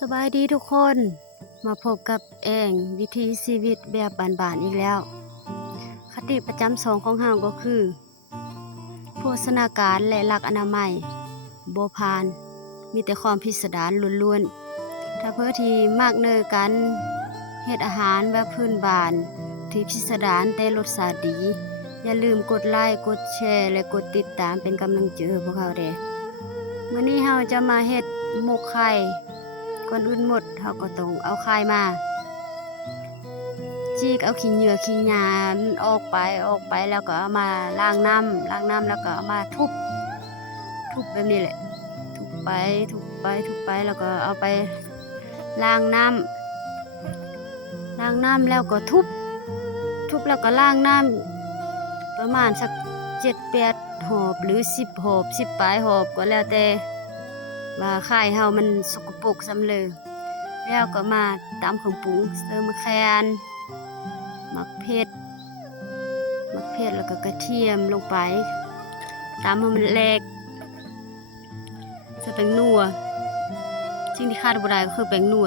สบายดีทุกคนมาพบกับวิถีชีวิตแบบบ้านๆอีกแล้วคติประจำสองของเฮาก็คือโภชนาการและหลักอนามัยบ่ผ่านมีแต่ความพิสดารล้วนๆถ้าเพื่อที่มากเนอกันเฮ็ดอาหารแบบพื้นบ้านที่พิสดารแต่รสชาติดีอย่าลืมกดไลค์กดแชร์และกดติดตามเป็นกำลังใจให้พวกเขาเด้มื้อนี้เฮาจะมาเฮ็ดหมกไข่ก่อนอื่นหมดเราก็ต้องเอาไข่มาจีกเอาขี้เหงื่อขี้หญ้ามันออกไปแล้วก็เอามาล้างน้ำแล้วก็เอามาทุบแบบนี้แหละทุบไปแล้วก็เอาไปล้างน้ำแล้วก็ทุบแล้วก็ล้างน้ำประมาณสัก7-8 หอบหรือ10 หอบ10 ปลายหอบก็แล้วแต่ว่าไข่เฮามันสกปรกซำเลยแล้วก็มาตำเครื่องปรุงเติมมะแคนมะเผ็ดแล้วก็กระเทียมลงไปตำให้มันแหลกใส่แป้งนัวสิ่งที่ขาดบ่ได้ก็คือแป้งนัว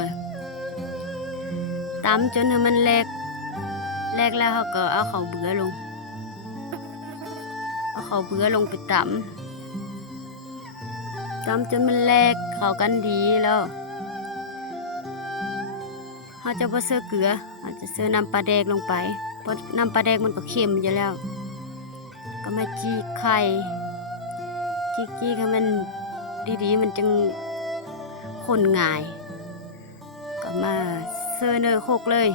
ตำจนให้มันแหลกแล้วเฮาก็เอาข้าวเบื่อลงไปตำจนมันแหลกเข้ากันดีแล้วเราจะบ่เสิร์ฟเกลือเราจะเสิร์ฟน้ำปลาแดกลงไปเพราะน้ำปลาแดกมันก็เค็มอยู่แล้วก็มาจีกไข่จีกให้มันดีๆมันจึงคนง่ายก็มาเสิร์ฟเนยโคกเลย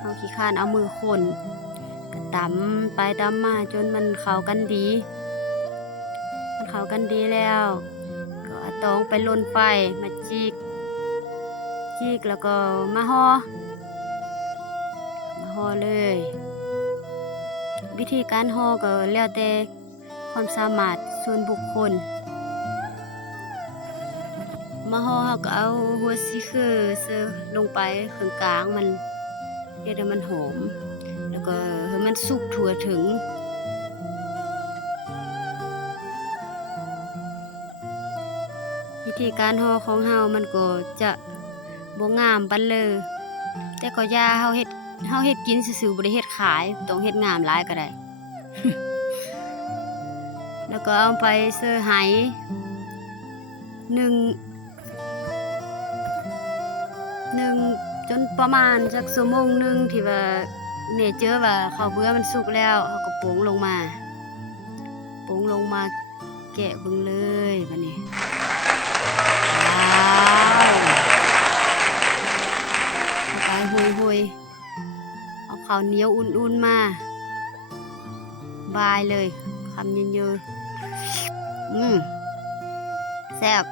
เอาขี้คร้านเอามือคนก็ตำไปตำมาจนมันเข้ากันดีแล้วก็เอาตองไปลนไฟมาจีกแล้วก็มาห่อเลยวิธีการห่อก็แล้วแต่ความสามารถส่วนบุคคลมาห่อเฮาก็เอาหัวซีเคอร์เสิร์ฟลงไปข้างกลางมันเฮ็ดให้มันหอมแล้วก็ให้มันสุกทั่วถึงวิธีการห่อของเฮามันก็จะบ่งามปานเลยแต่ก็อย่าเฮาเฮ็ดกินซื่อๆบ่ได้เฮ็ดขายต้องเฮ็ดงามหลายก็ได้ แล้วก็เอาไปเสิร์ฟไหนึ่งจนประมาณสักชั่วโมงนึงที่ว่าเจอว่าข้าวเบื่อมันสุกแล้วเฮาก็โปงลงมาแกะเบิ่งเลยบัดนี้ว้าวหุยเอาข้าวเหนียวอุ่นๆมาบายเลยคำเยอะๆแซ่บ